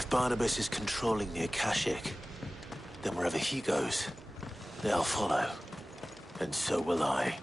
If Barnabas is controlling the Akashic, then wherever he goes, they'll follow. And so will I.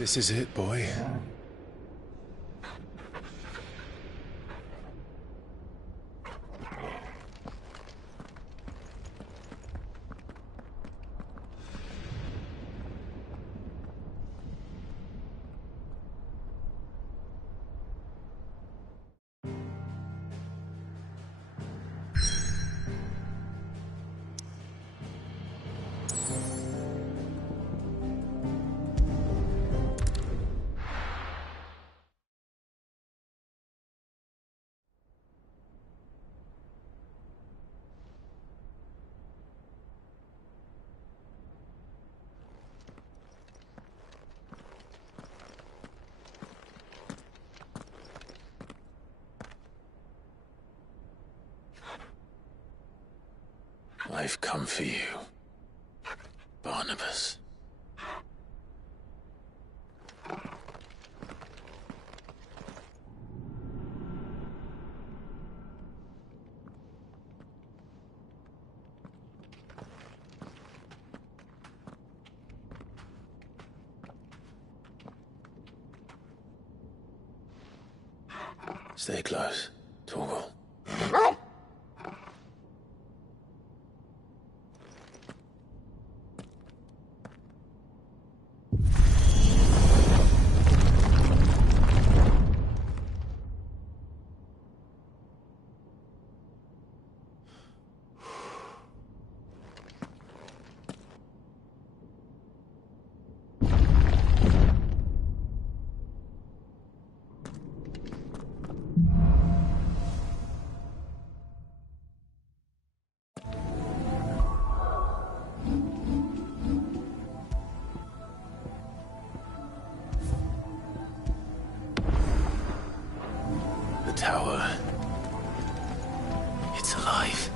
This is it, boy. I've come for you, Barnabas. Stay close, Torgal. The tower. It's alive.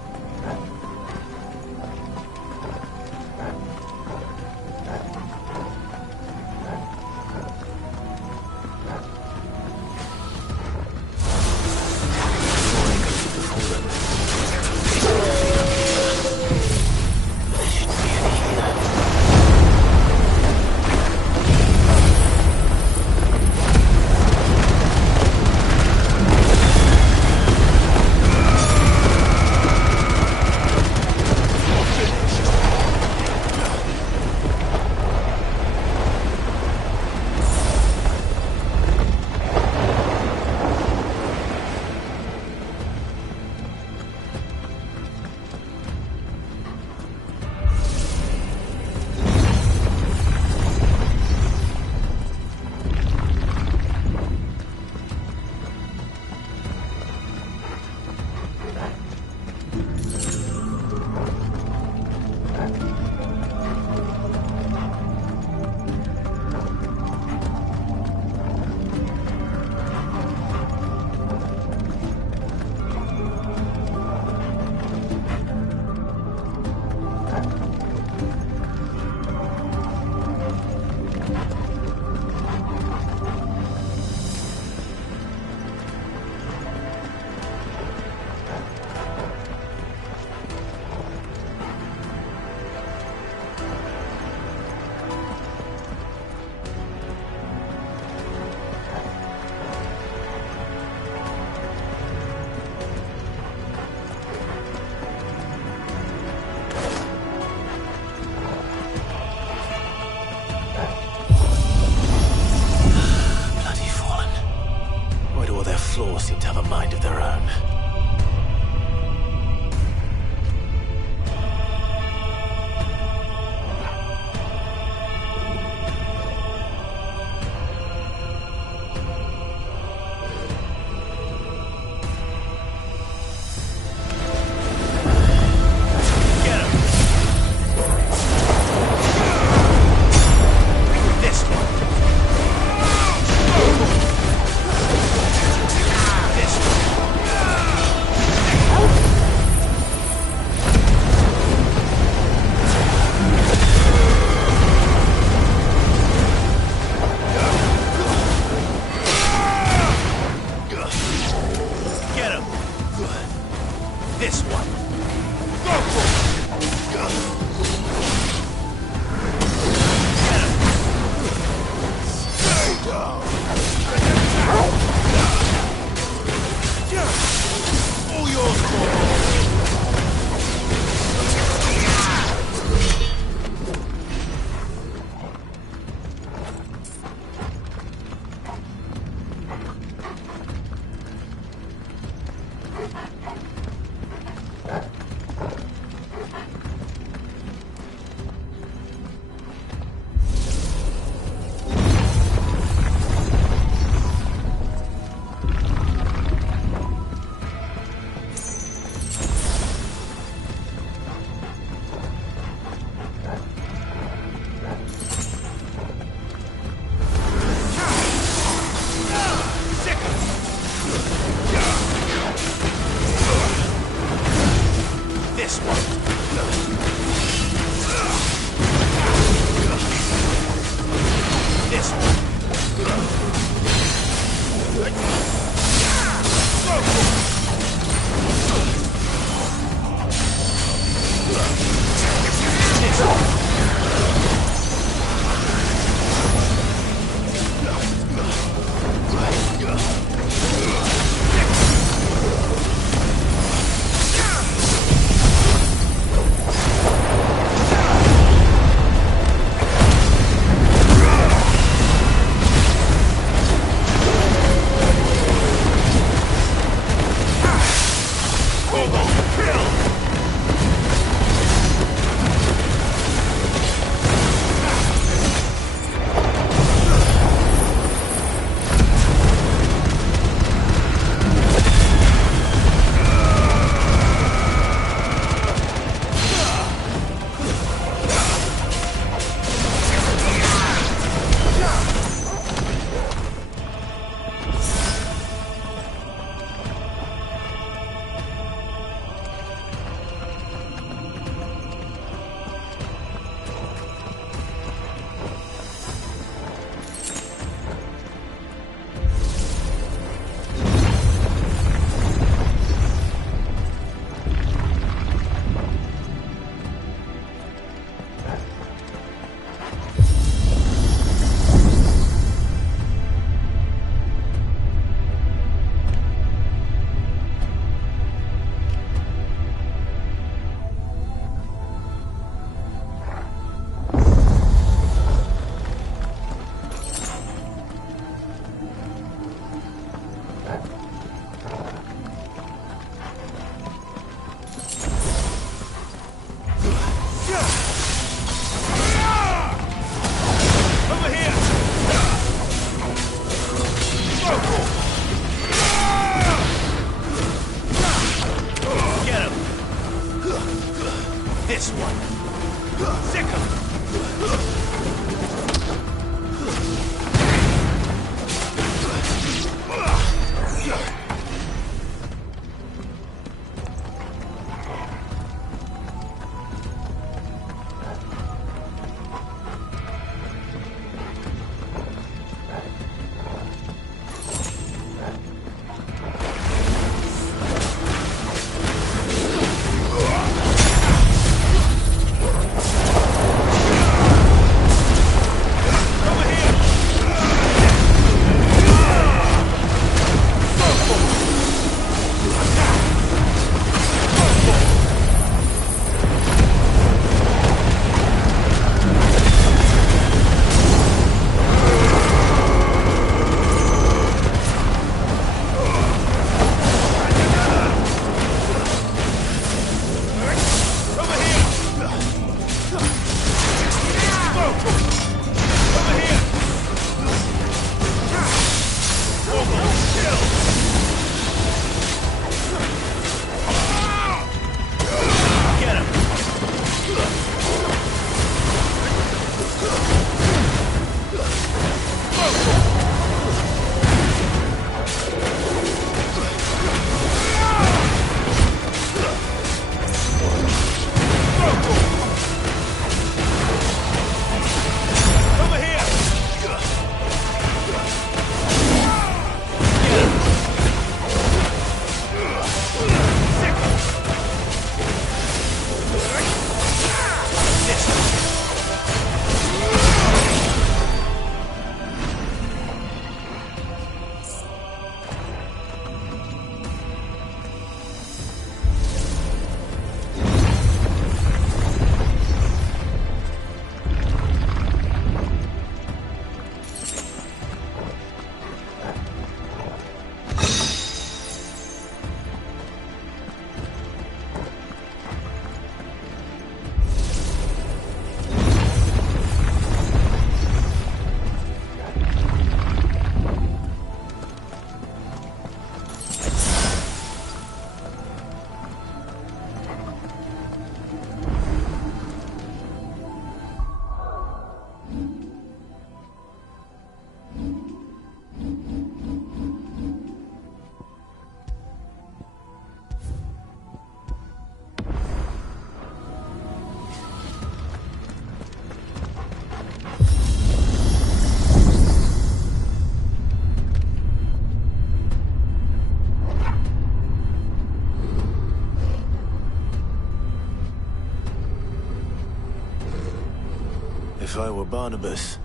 were Barnabas,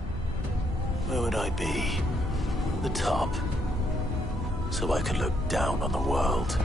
where would I be? The top. So I could look down on the world.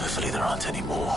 Hopefully there aren't any more.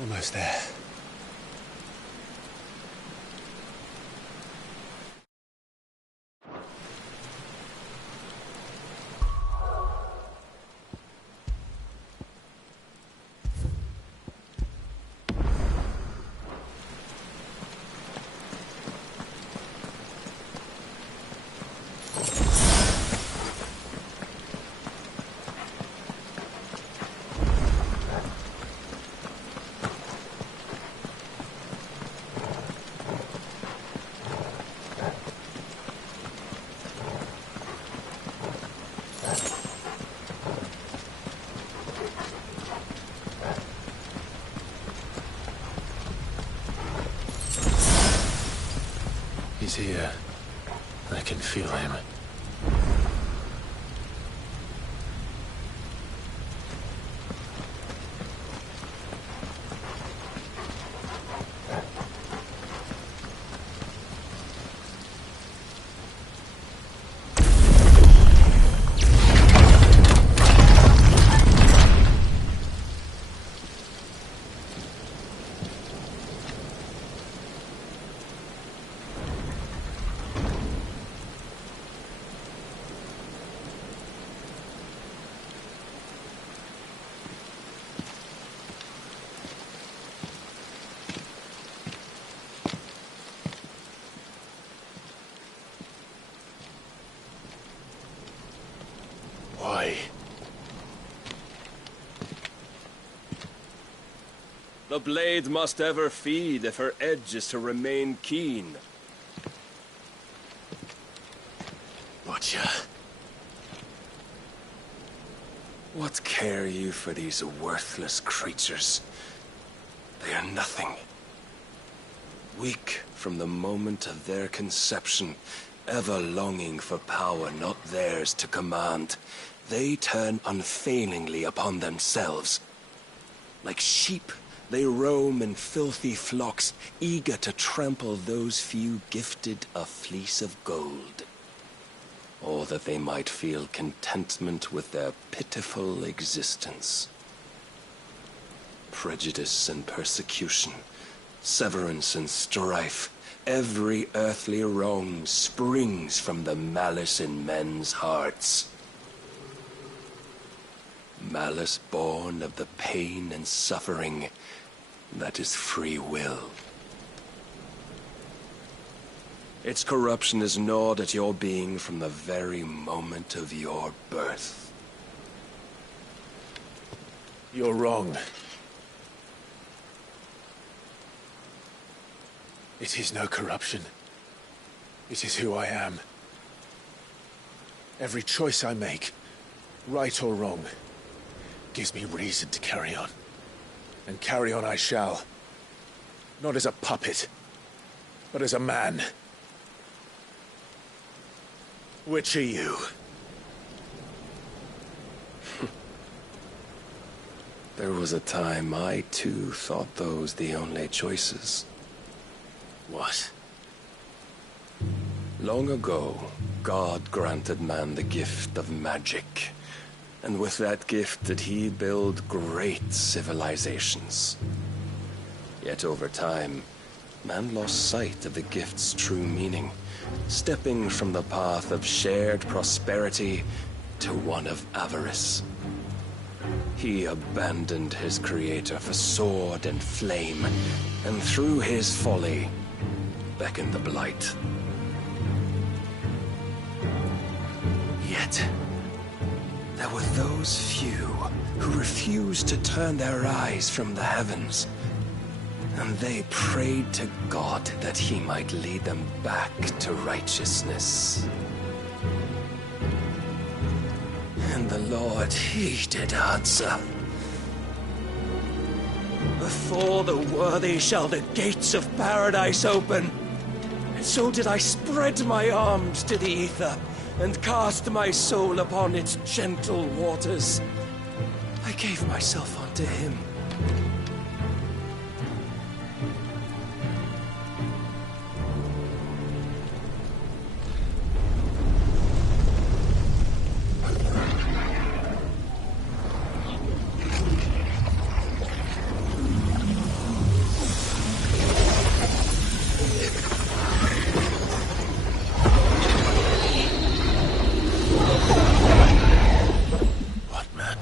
Almost there. He's here. I can feel him. Why? The blade must ever feed if her edge is to remain keen. Butcher. What care you for these worthless creatures? They are nothing. Weak from the moment of their conception, ever longing for power not theirs to command, they turn unfailingly upon themselves. Like sheep, they roam in filthy flocks, eager to trample those few gifted a fleece of gold. Or that they might feel contentment with their pitiful existence. Prejudice and persecution, severance and strife, every earthly wrong springs from the malice in men's hearts. Malice born of the pain and suffering that is free will. Its corruption is gnawed at your being from the very moment of your birth. You're wrong. It is no corruption. It is who I am. Every choice I make, right or wrong, gives me reason to carry on. And carry on I shall. Not as a puppet, but as a man. Which are you? There was a time I too thought those the only choices. What? Long ago, God granted man the gift of magic. And with that gift did he build great civilizations. Yet over time, man lost sight of the gift's true meaning, stepping from the path of shared prosperity to one of avarice. He abandoned his creator for sword and flame, and through his folly, beckoned the blight. Yet, there were those few who refused to turn their eyes from the heavens, and they prayed to God that he might lead them back to righteousness. And the Lord, he did answer. Before the worthy shall the gates of paradise open. And so did I spread my arms to the ether, and cast my soul upon its gentle waters. I gave myself unto him.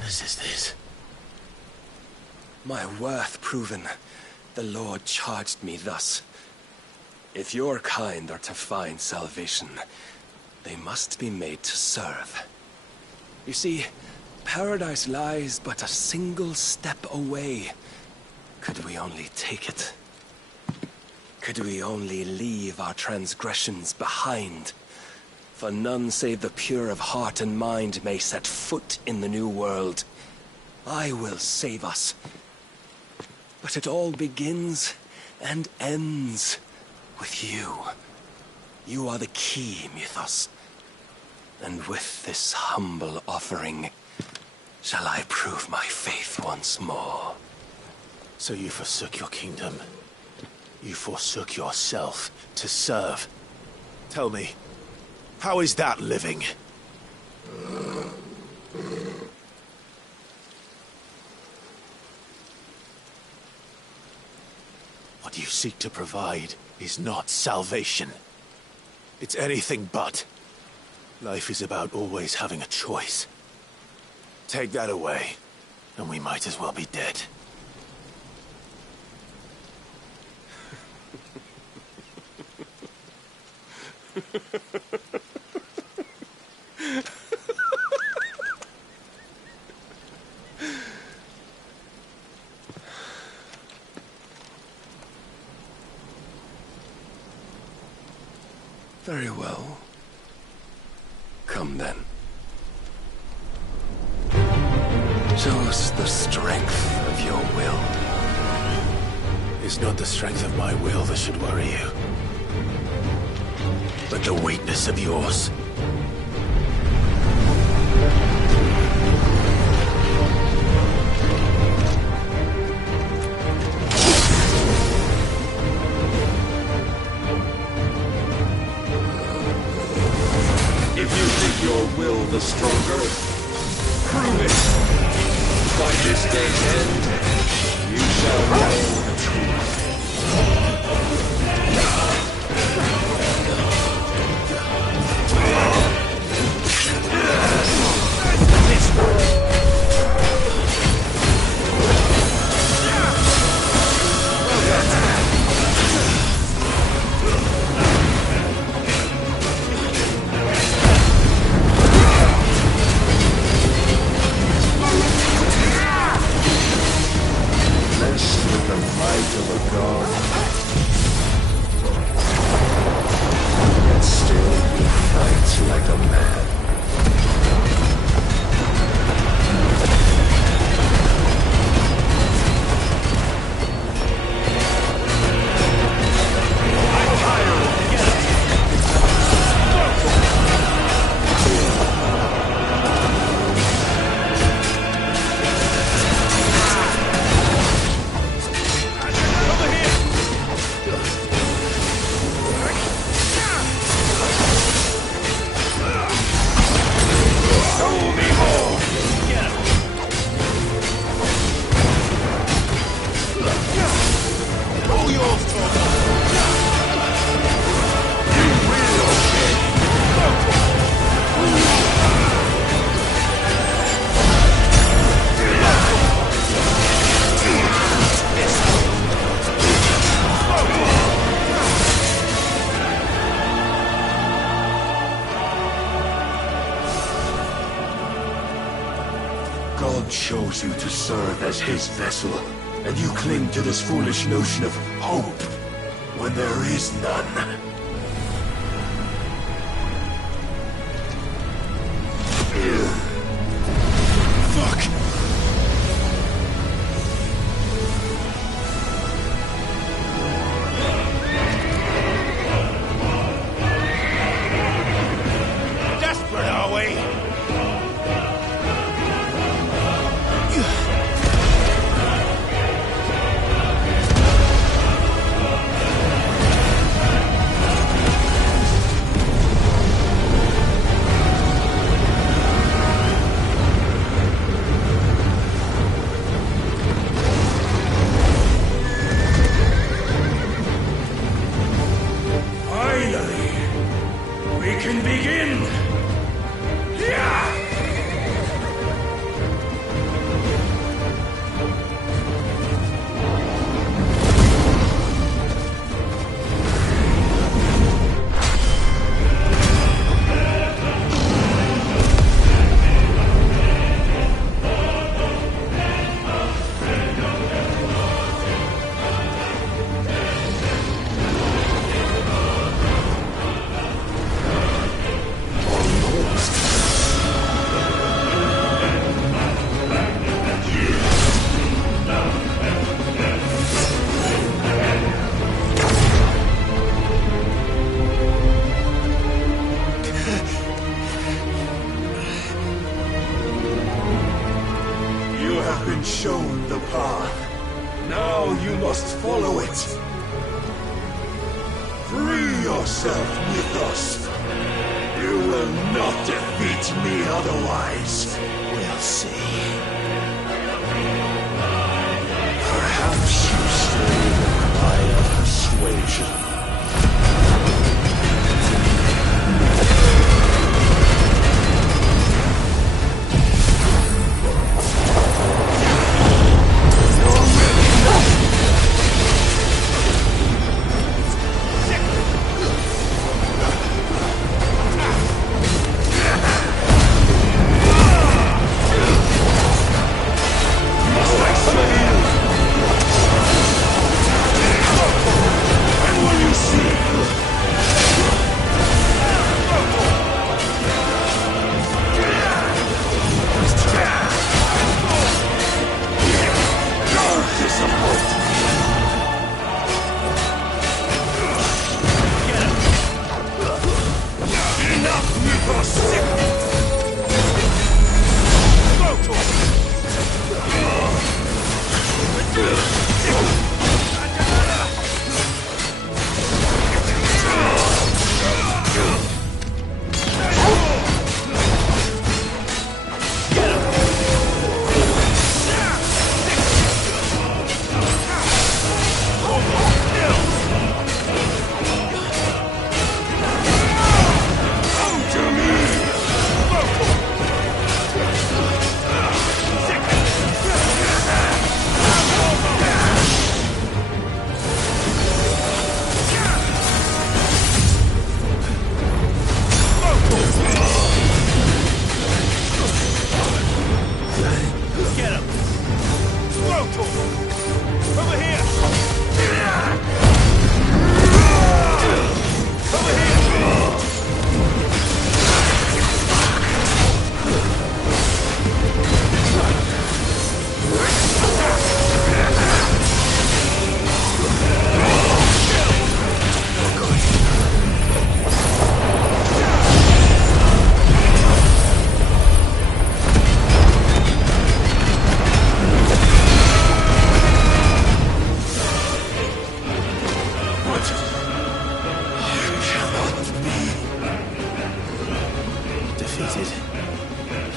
madness is this? My worth proven, the Lord charged me thus. If your kind are to find salvation, they must be made to serve. You see, paradise lies but a single step away. Could we only take it? Could we only leave our transgressions behind? For none save the pure of heart and mind may set foot in the new world. I will save us. But it all begins and ends with you. You are the key, Mythos. And with this humble offering, shall I prove my faith once more. So you forsook your kingdom. You forsook yourself to serve. Tell me, how is that living? What you seek to provide is not salvation. It's anything but. Life is about always having a choice. Take that away, and we might as well be dead. Very well. Come then. Show us the strength of your will. It's not the strength of my will that should worry you, but the weakness of yours. If you think your will the stronger, prove it! By this day's end, you shall know the truth. God chose you to serve as his vessel, and you cling to this foolish notion of hope when there is none. Fuck! Desperate, are we? You have been shown the path. Now you must follow it. Free yourself, Mythos. You will not defeat me otherwise. We'll see. Perhaps you still require persuasion.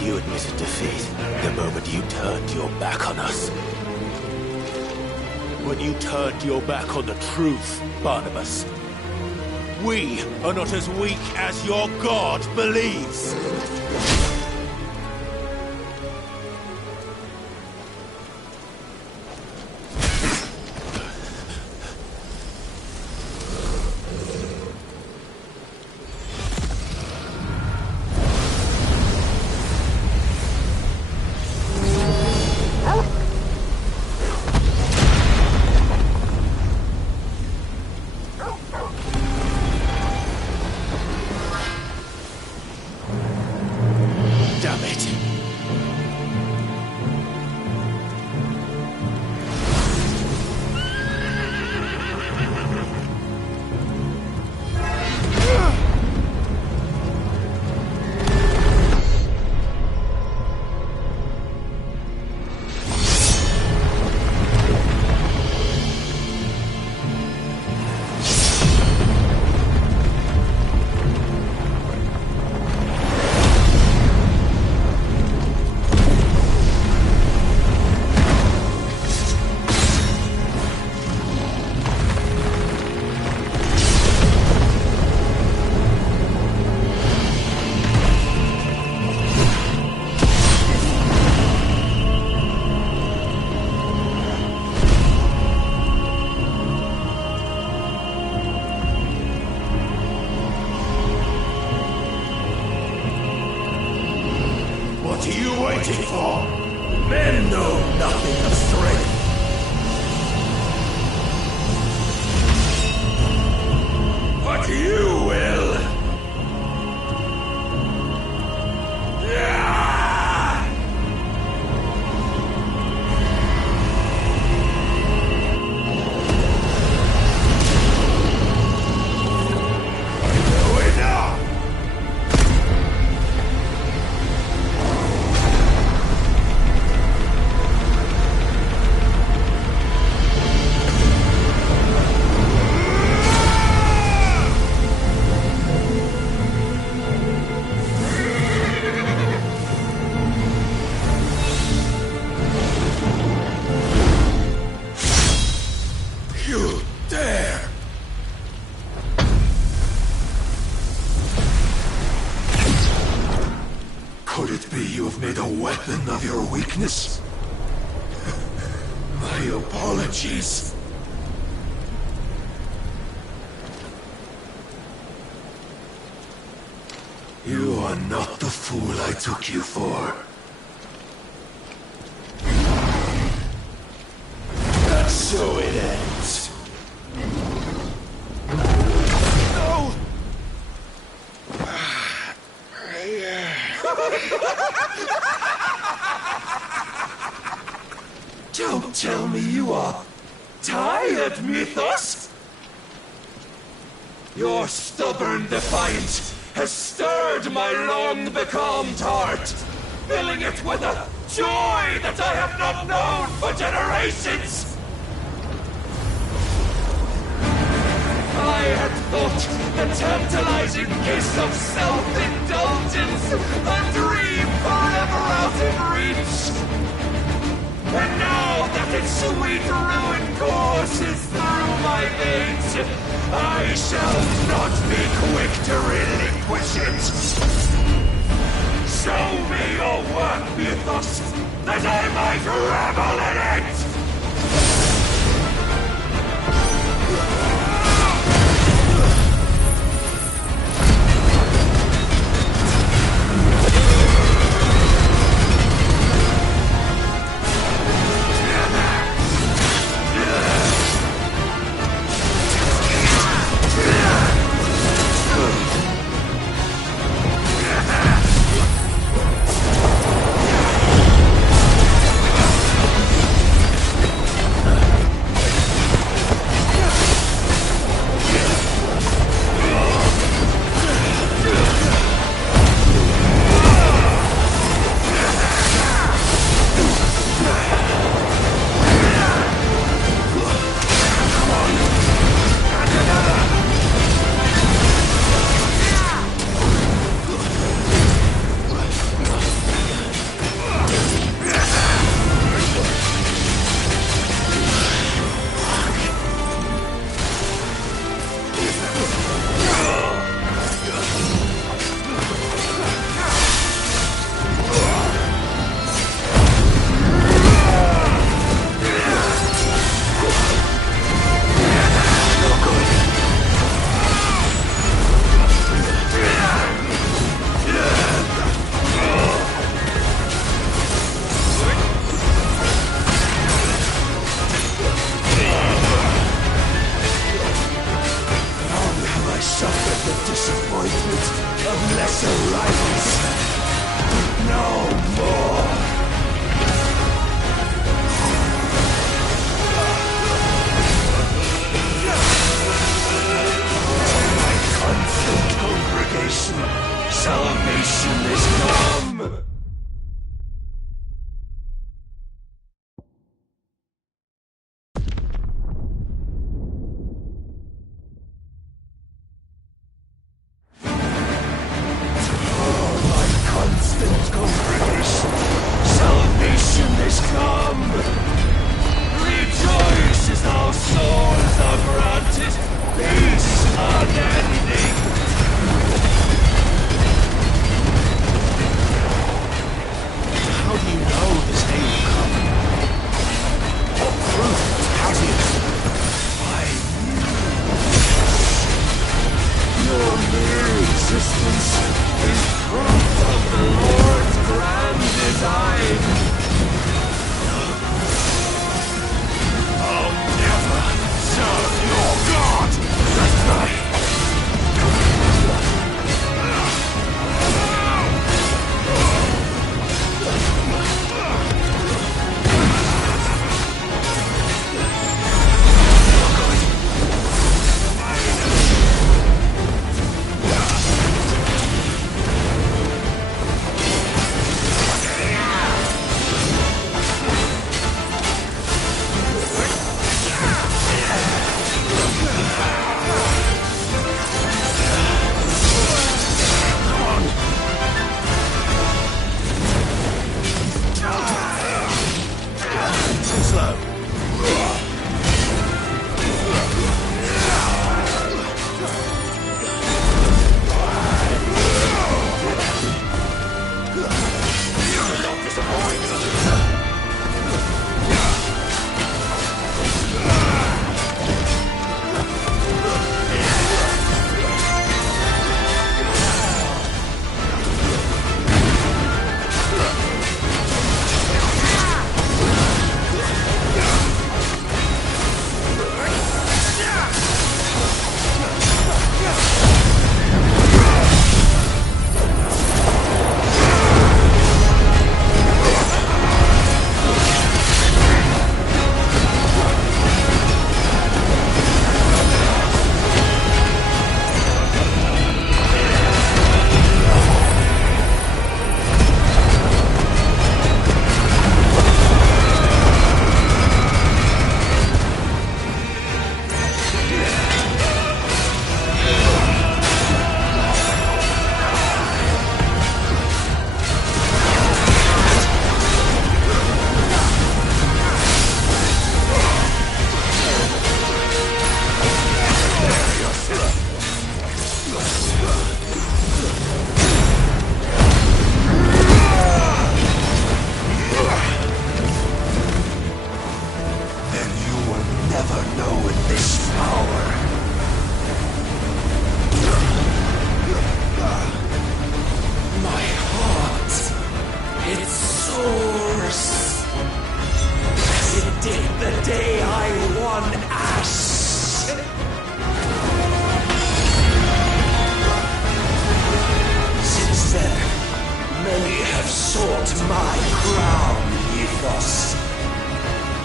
You admitted defeat the moment you turned your back on us. When you turned your back on the truth, Barnabas. We are not as weak as your god believes. What are you waiting for? Men know nothing of strength. But you will. of your weakness. My apologies. You are not the fool I took you for. And so it ends. No! Don't tell me you are tired, Mythos! Your stubborn defiance has stirred my long-becalmed heart, filling it with a joy that I have not known for generations! I had thought the tantalizing kiss of self-indulgence a dream forever out of reach! And now that its sweet ruin courses through my veins, I shall not be quick to relinquish it! Show me your work, Mythos, that I might revel in it! day I won Ash. Since then, many have sought my crown, Ethos.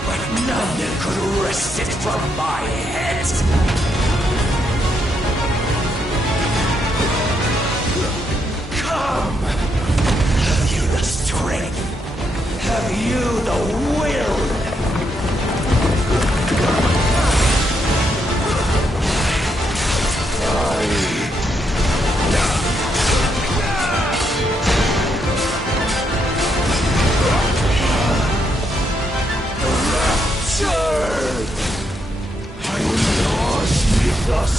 But none could wrest it from my head. Come! Have you the strength? Have you the will? I will yours, Ethos.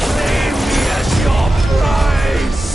Claim me as your prize!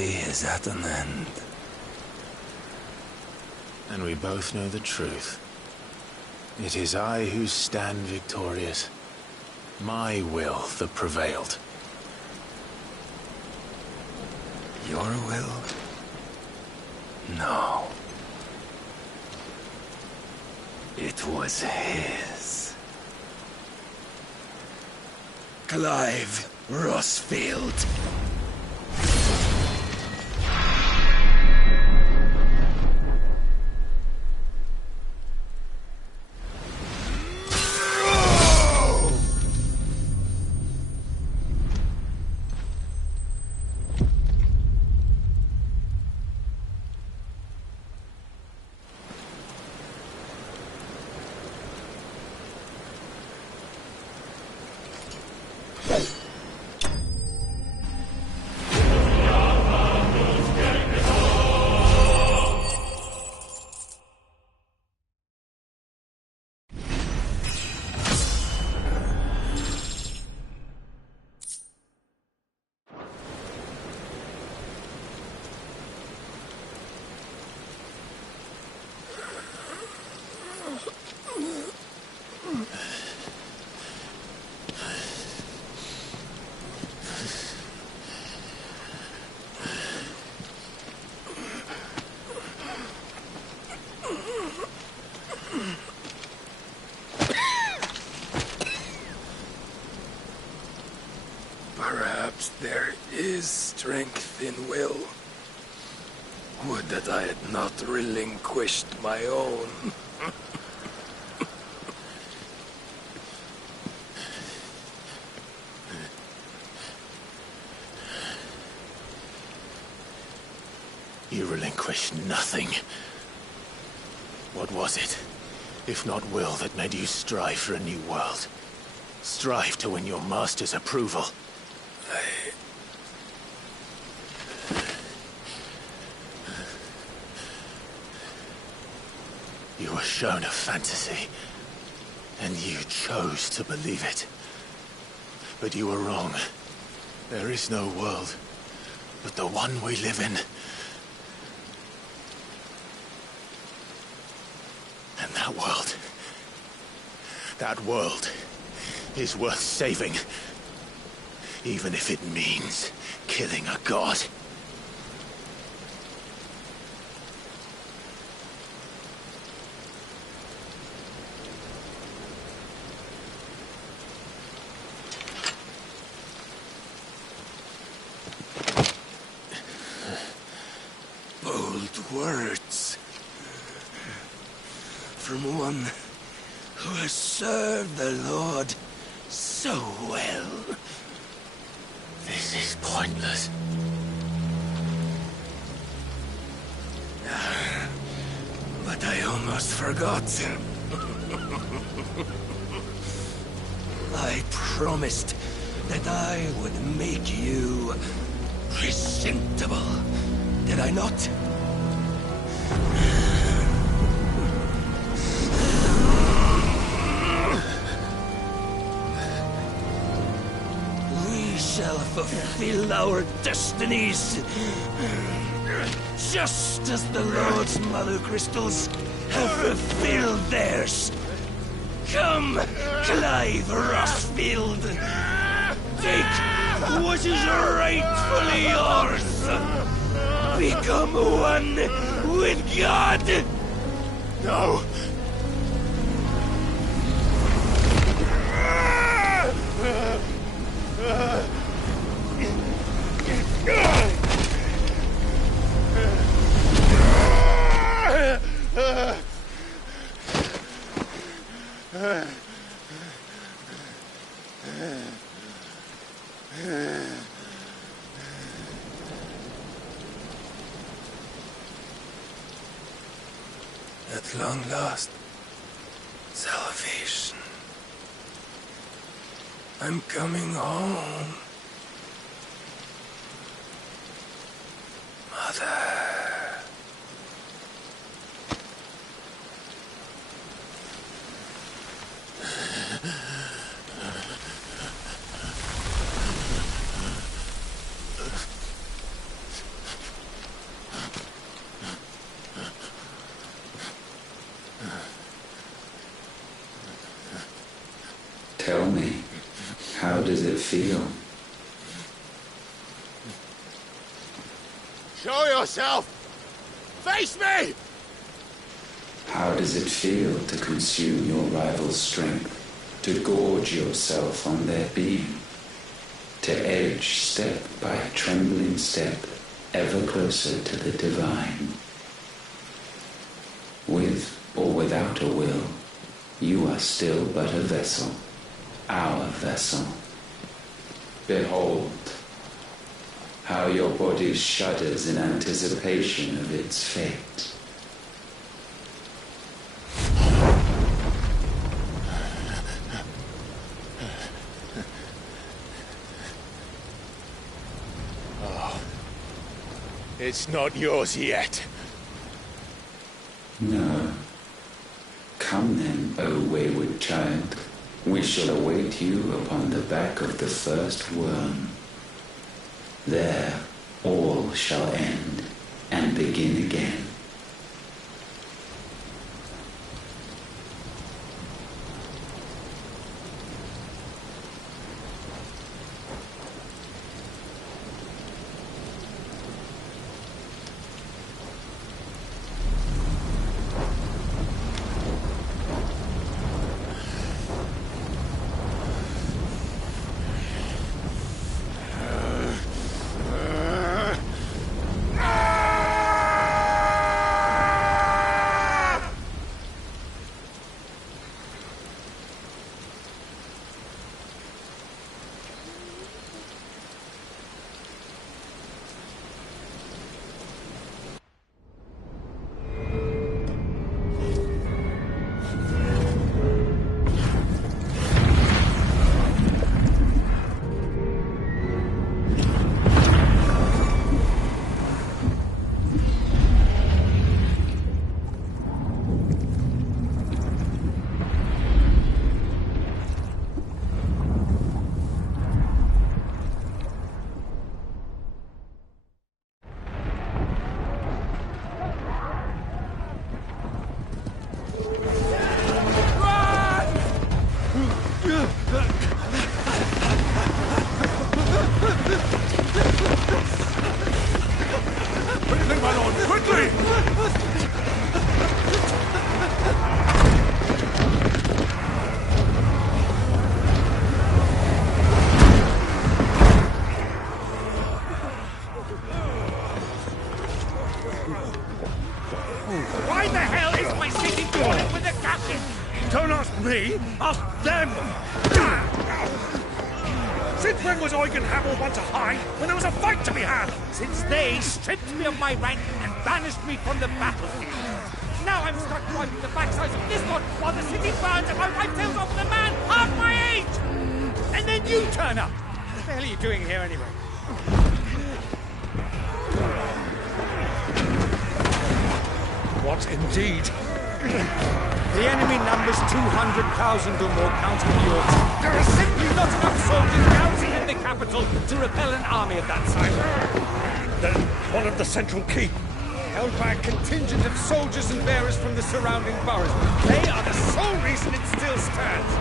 Is at an end. And we both know the truth. It is I who stand victorious. My will that prevailed. Your will? No. It was his. Clive Rossfield. Perhaps there is strength in will. Would that I had not relinquished my own. You relinquished nothing. What was it, if not will, that made you strive for a new world? Strive to win your master's approval? You were shown a fantasy, and you chose to believe it. But you were wrong. There is no world but the one we live in. And that world is worth saving, even if it means killing a god. Words from one who has served the Lord so well. This is pointless. But I almost forgot. I promised that I would make you presentable. Did I not? We shall fulfill our destinies, just as the Lord's Mother Crystals have fulfilled theirs. Come, Clive Rossfield. Take what is rightfully yours. Become one with God! No! At long last, salvation. I'm coming home. Mother. Tell me, how does it feel? Show yourself! Face me! How does it feel to consume your rival's strength, to gorge yourself on their beam, to edge step by trembling step ever closer to the divine? With or without a will, you are still but a vessel, our vessel. Behold, how your body shudders in anticipation of its fate. Oh, it's not yours yet. No. Come then, O wayward child. We shall await you upon the back of the first worm. There all shall end and begin again. Quickly, my lord, quickly! Why the hell is my city falling with the captain? Don't ask me, ask them! Since when was Eugen Hamel one to hide when there was a fight to be had? Since they stripped me of my rank and banished me from the battlefield. Now I'm stuck wiping the backsides of this one while the city burns and my wife tails off with a man half my age! And then you turn up! What the hell are you doing here anyway? What indeed? The enemy numbers 200,000 or more, counting the orcs. There are simply not enough soldiers garrisoned in the capital to repel an army of that size. Then one of the central keep. Held by a contingent of soldiers and bearers from the surrounding boroughs. They are the sole reason it still stands.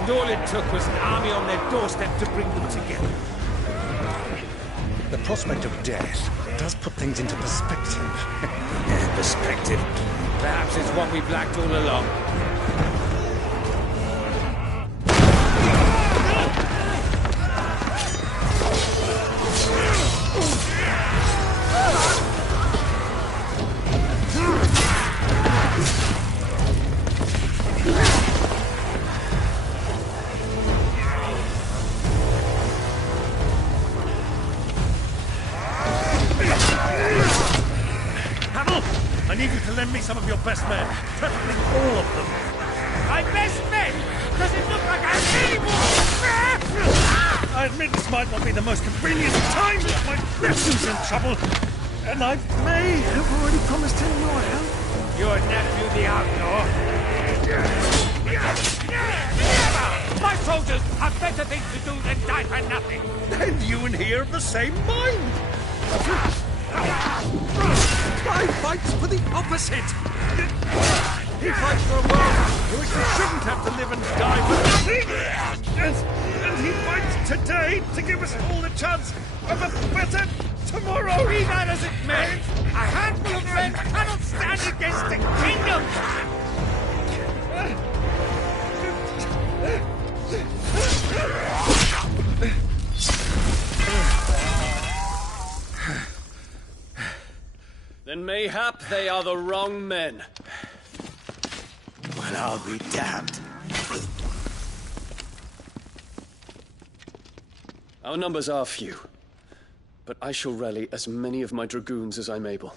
And all it took was an army on their doorstep to bring them together. The prospect of death does put things into perspective. Perspective. Perhaps it's what we've lacked all along. I need you to lend me some of your best men, preferably all of them. My best men? Does it look like I'm anymore? I admit this might not be the most convenient time, but my nephew's in trouble, and I may have already promised him your help. Your nephew, the outlaw? Never! My soldiers have better things to do than die for nothing. Then you and he are of the same mind. I fights for the opposite. He fights for a world in which we shouldn't have to live and die for nothing. And he fights today to give us all the chance of a better tomorrow. Be that as it may, a handful of men cannot stand against a kingdom. Then mayhap they are the wrong men. Well, I'll be damned. Our numbers are few, but I shall rally as many of my dragoons as I'm able.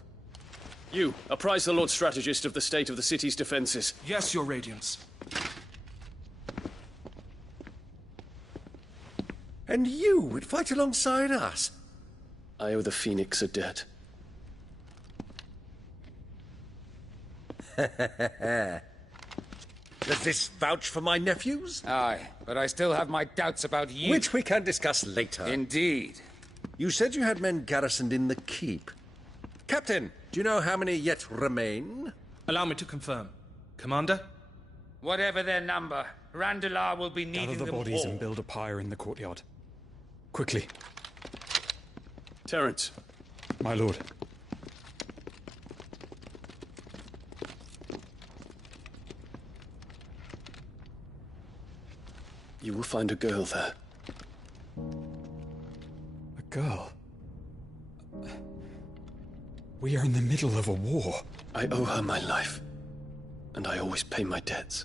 You, apprise the Lord Strategist of the state of the city's defenses. Yes, Your Radiance. And you would fight alongside us? I owe the Phoenix a debt. Does this vouch for my nephews? Aye, but I still have my doubts about you. Which we can discuss later. Indeed. You said you had men garrisoned in the keep. Captain, do you know how many yet remain? Allow me to confirm. Commander? Whatever their number, Randalar will be needing Gather the them bodies all. and build a pyre in the courtyard. Quickly, Terence, my lord. you will find a girl there. A girl. We are in the middle of a war. I owe her my life, and I always pay my debts.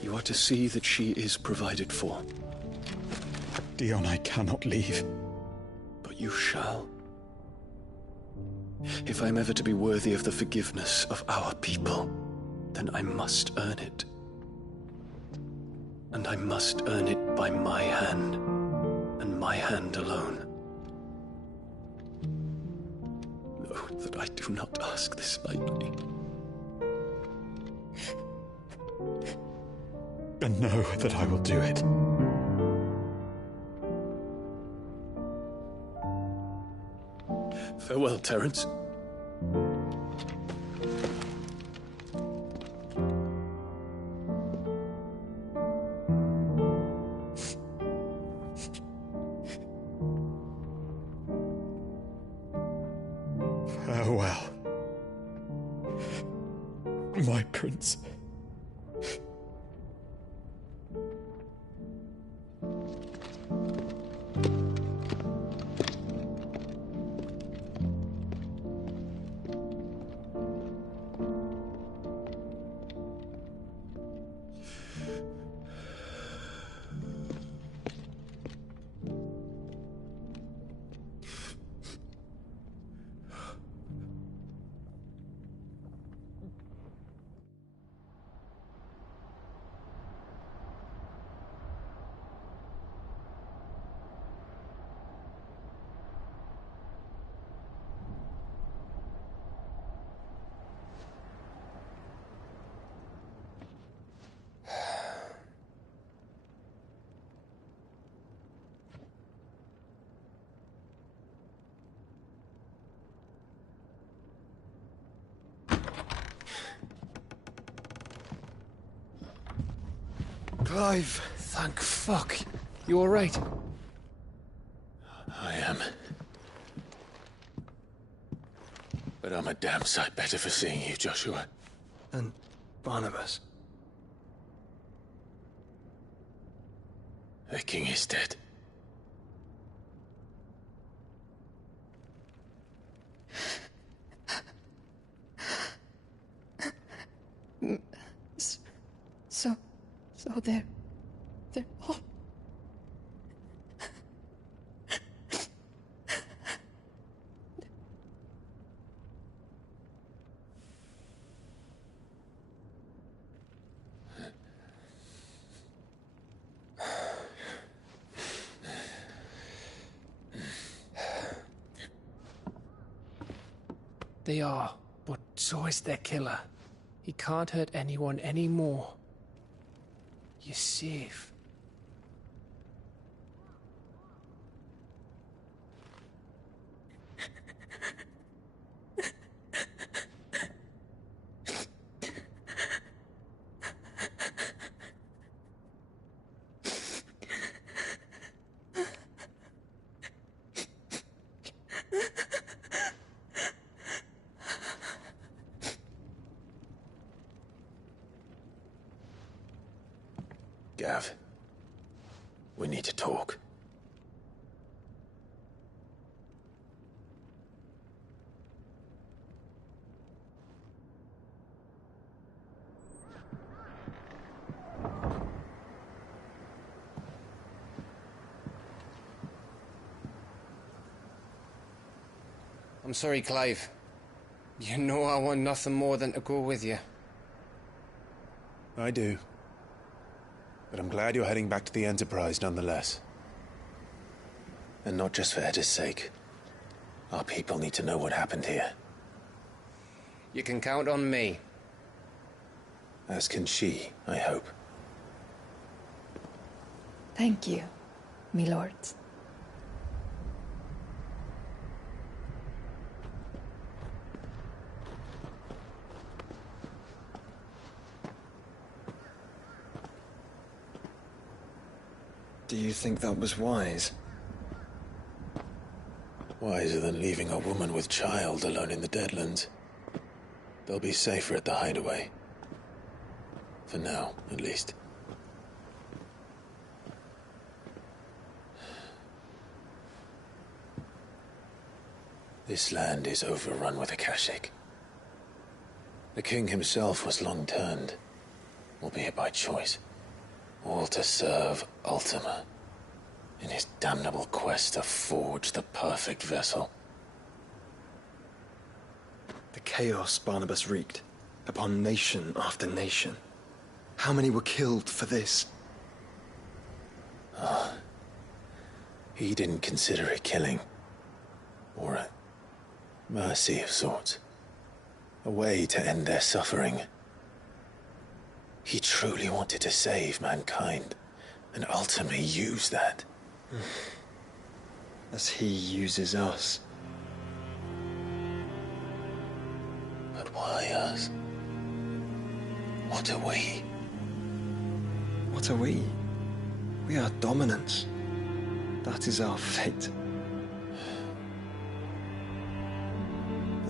You are to see that she is provided for. Dion, I cannot leave. But you shall. If I'm ever to be worthy of the forgiveness of our people, then I must earn it. And I must earn it by my hand, and my hand alone. Know that I do not ask this lightly. And know that I will do it. Farewell, Terence. Farewell. My prince. Clive, thank fuck. You alright? I am. But I'm a damn sight better for seeing you, Joshua. And Barnabas? The king is dead. So they're all... They are, but so is their killer. He can't hurt anyone anymore. You're safe. Gav, we need to talk. I'm sorry, Clive. You know I want nothing more than to go with you. I do. But I'm glad you're heading back to the Enterprise nonetheless. And not just for Edda's sake. Our people need to know what happened here. You can count on me. As can she, I hope. Thank you, my lords. Do you think that was wise? Wiser than leaving a woman with child alone in the Deadlands. They'll be safer at the hideaway. For now, at least. This land is overrun with Akashic. The king himself was long turned, albeit by choice. All to serve Ultima, in his damnable quest to forge the perfect vessel. The chaos Barnabas wreaked upon nation after nation. How many were killed for this? He didn't consider it killing. Or a mercy of sorts. A way to end their suffering. He truly wanted to save mankind, and ultimately used that. As he uses us. But why us? What are we? What are we? We are dominance. That is our fate.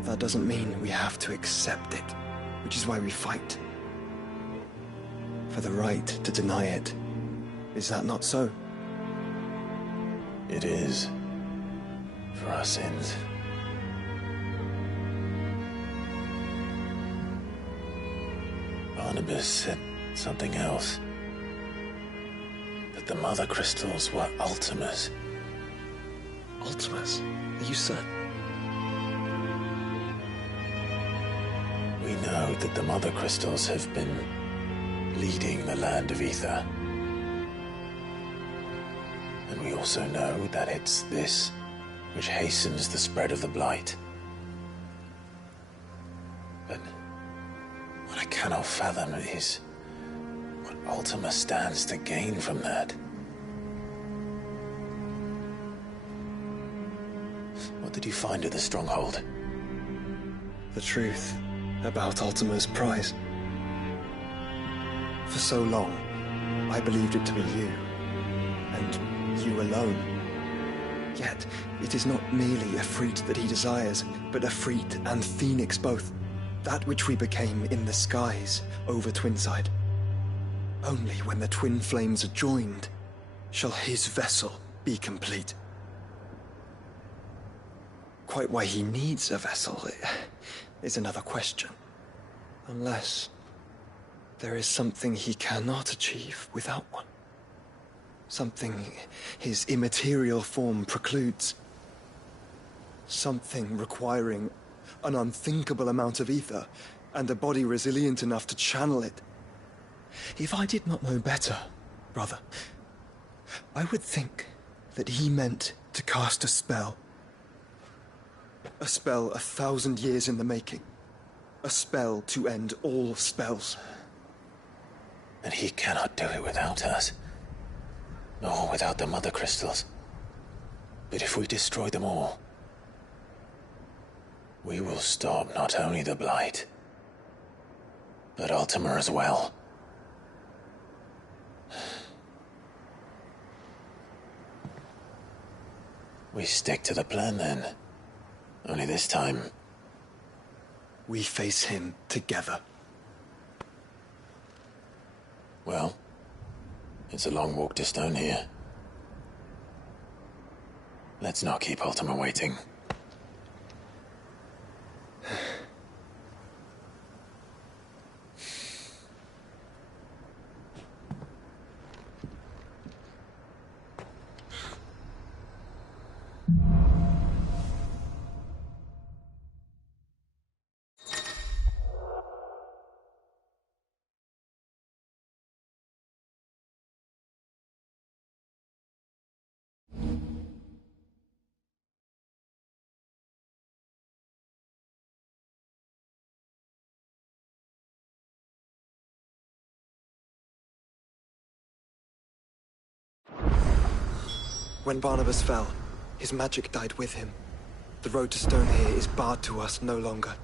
But that doesn't mean we have to accept it, which is why we fight. For the right to deny it. Is that not so? It is. For our sins. Barnabas said something else. That the Mother Crystals were Ultimas. Ultimas? Are you certain? We know that the Mother Crystals have been leading the land of Ether. And we also know that it's this which hastens the spread of the Blight. But what I cannot fathom is what Ultima stands to gain from that. What did you find at the stronghold? The truth about Ultima's prize. For so long, I believed it to be you, and you alone. Yet, it is not merely a Efreet that he desires, but Efreet and Phoenix both. That which we became in the skies over Twinside. Only when the twin flames are joined shall his vessel be complete. Quite why he needs a vessel is another question. Unless there is something he cannot achieve without one. Something his immaterial form precludes. Something requiring an unthinkable amount of ether and a body resilient enough to channel it. If I did not know better, brother, I would think that he meant to cast a spell. A spell 1,000 years in the making. A spell to end all spells. And he cannot do it without us. Nor without the Mother Crystals. But if we destroy them all, we will stop not only the Blight, but Ultima as well. We stick to the plan then. Only this time, we face him together. Well, it's a long walk to Stone here. Let's not keep Ultima waiting. When Barnabas fell, his magic died with him. The road to Stone here is barred to us no longer.